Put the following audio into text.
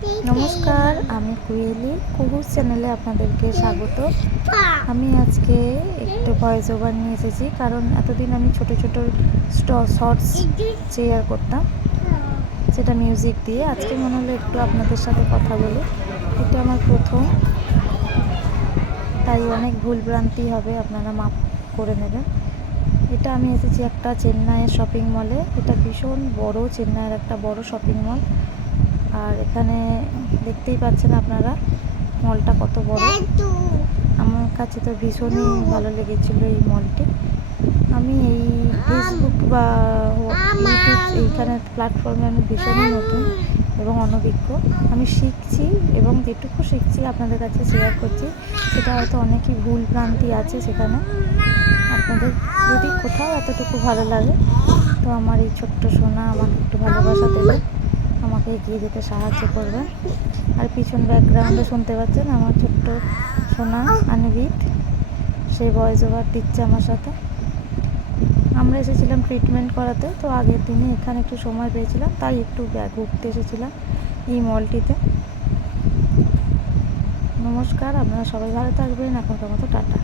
নমস্কার, আমি কুয়েলি কুহুস চ্যানেলে আপনাদেরকে স্বাগত। আমি আজকে একটু ভয়েস ওভার নিয়ে এসেছি, কারণ এতদিন আমি ছোট ছোট শর্টস শেয়ার করতাম, সেটা মিউজিক দিয়ে। আজকে মনে হলো একটু আপনাদের সাথে কথা বলি। এটা আমার প্রথম, তাই অনেক ভুলভ্রান্তি হবে, আপনারা মাপ করে নেবেন। এটা আমি এসেছি একটা চেন্নাইয়ের শপিং মলে। এটা ভীষণ বড়, চেন্নাইয়ের একটা বড় শপিং মল। আর এখানে দেখতেই পাচ্ছেন আপনারা মলটা কত বড়। আমার কাছে তো ভীষণই ভালো লেগেছিলো এই মলটি। আমি এই ফেসবুক বা ইউটিউব এইখানে প্ল্যাটফর্মে আমি ভীষণই নতুন এবং অনভিজ্ঞ। আমি শিখছি এবং যেটুকু শিখছি আপনাদের কাছে শেয়ার করছি। সেটা হয়তো অনেকই ভুল ভ্রান্তি আছে সেখানে। আপনাদের যদি কোথাও এতটুকু ভালো লাগে, তো আমার এই ছোট্ট সোনা আমাকে একটু ভালোবাসা দেবে, আমাকে এগিয়ে যেতে সাহায্য করবে। আর পিছন ব্যাকগ্রাউন্ডে শুনতে পাচ্ছেন আমার ছোট্ট সোনা আনভিত, সে ভয়েস ওভার দিচ্ছে আমার সাথে। আমরা এসেছিলাম ট্রিটমেন্ট করাতে, তো আগের দিনে এখানে একটু সময় পেয়েছিলাম, তাই একটু ঘুরতে এসেছিলাম এই মলটিতে। নমস্কার, আপনারা সবাই ভালো থাকবেন। এখনকার মতো টাটা।